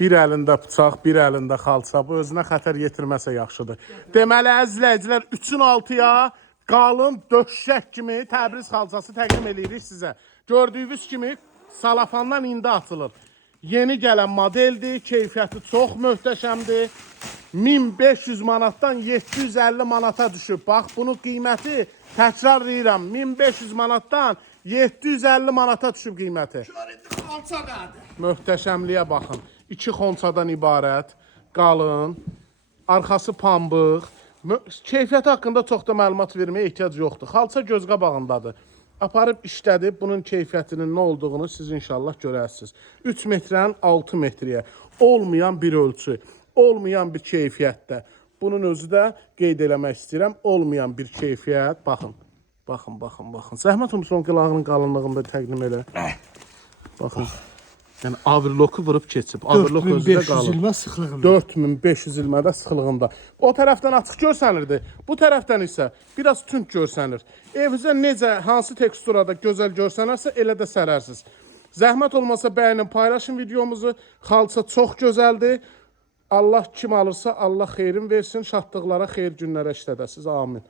Bir əlində bıçaq, bir əlində xalça. Bu özünə xətər yetirməsə yaxşıdır. Deməli, əzizləyicilər, 3-ün 6-ya qalın döşək kimi Təbriz xalçası təqdim edirik sizə. Gördüyünüz kimi salafandan indi açılır. Yeni gələn modeldir, keyfiyyəti çox möhtəşəmdir. 1500 manatdan 750 manata düşüb. Bax, bunun qiyməti, təkrar deyirəm, 1500 manatdan 750 manata düşüb qiyməti. Xalça nədir? Möhtəşəmliyə baxın. 2 xonçadan ibarət, qalın, arxası pambıq. Keyfiyyəti haqqında çox da məlumat verməyə ehtiyac yoxdur. Xalça göz qabağındadır. Aparıb işlədib, bunun keyfiyyətinin nə olduğunu siz inşallah görərsiniz. 3 metrdən 6 metrəyə olmayan bir ölçü, olmayan bir keyfiyyətdə. Bunun özü də qeyd eləmək istəyirəm, olmayan bir keyfiyyət. Baxın, baxın, baxın, baxın. Zəhmət olmasa qılağının qalınlığında təqdim elə. Baxın. Yəni averloku vurub keçib. Averlok özü də 4500 ilmə sıxlığında. 4500 ilmədə sıxlığında. O tərəfdən açıq görsənirdi. Bu tərəfdən isə biraz tünd görsənir. Evinizə necə, hansı teksturada gözəl görsənərsə elə də sərərsiz. Zəhmət olmasa bəyənin, paylaşın videomuzu. Xalça çox gözəldir. Allah kim alırsa Allah xeyrin versin. Şadlıqlara, xeyir günlərə işlədəsiz. Amin.